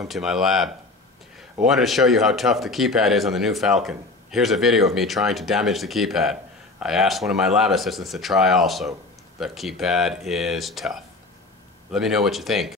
welcome to my lab. I wanted to show you how tough the keypad is on the new Falcon. Here's a video of me trying to damage the keypad. I asked one of my lab assistants to try also. The keypad is tough. Let me know what you think.